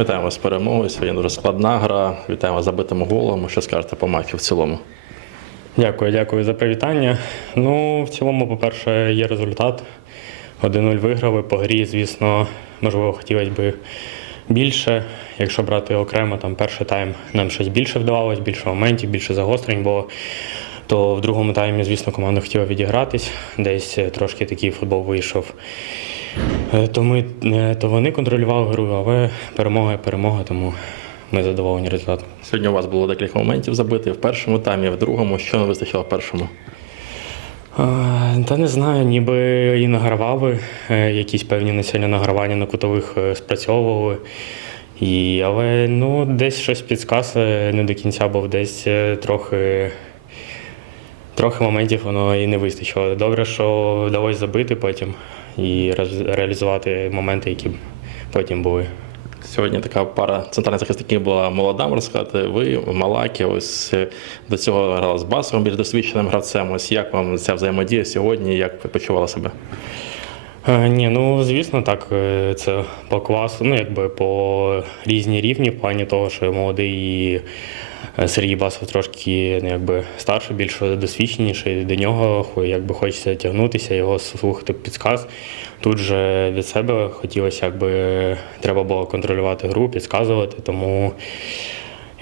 Вітаємо з перемогою. Сьогодні дуже складна гра. Вітаємо з забитим голом. Що скажете по матчу в цілому? Дякую, дякую за привітання. Ну, в цілому, по-перше, є результат. 1-0 виграли. По грі, звісно, можливо, хотілося б більше. Якщо брати окремо, там перший тайм нам щось більше вдавалось, більше моментів, більше загострень було. То в другому таймі, звісно, команда хотіла відігратись. Десь е, трошки такий футбол вийшов. Е, То, ми, е, то вони контролювали гру, але перемога перемога, тому ми задоволені результатом. Сьогодні у вас було декілька моментів забити в першому таймі, в другому. Що не вистачило в першому? Та не знаю, ніби і награвали, якісь певні на сьогодні награвання на кутових спрацьовували. І, але ну, десь щось підсказує не до кінця, бо десь трохи, трохи моментів воно і не вистачило. Добре, що вдалося забити потім і реалізувати моменти, які потім були. Сьогодні така пара центральних захисників була молода, можна сказати. Ви, Малакі, ось е, до цього грала з Басовим, більш досвідченим гравцем. Ось як вам ця взаємодія сьогодні? Як ви почували себе? Е, Ні, ну звісно, так. е, Це по класу, ну якби по різні рівні, в плані того, що молодий і Сергій Басов трошки ну, якби старший, більш досвідченіший. До нього якби хочеться тягнутися, його слухати підсказ. Тут же від себе хотілося, якби треба було контролювати гру, підказувати, тому.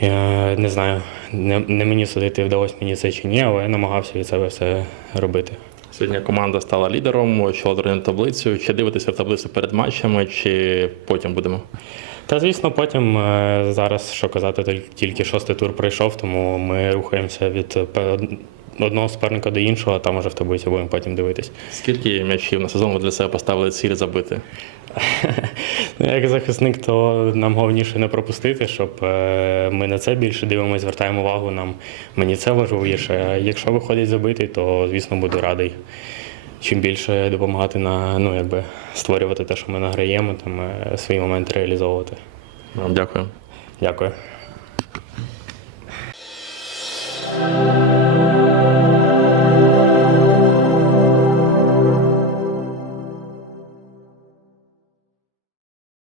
Я не знаю, не, не мені судити, вдалося мені це чи ні, але я намагався від себе все робити. Сьогодні команда стала лідером, очолила турнірну таблицю. Чи дивитеся в таблицю перед матчами, чи потім будемо? Та звісно, потім е, зараз що казати, тільки шостий тур пройшов, тому ми рухаємося від е, одного суперника до іншого, а там уже в таблиці будемо потім дивитись. Скільки м'ячів на сезон ви для себе поставили ціль забити? Ну, Як захисник, то нам головніше не пропустити, щоб е, ми на це більше дивимося, звертаємо увагу. Нам мені це важливіше. А Якщо виходить забити, то звісно буду радий. Чим більше допомагати на ну якби створювати те, що ми награємо, там свої моменти реалізовувати. Дякую. Дякую.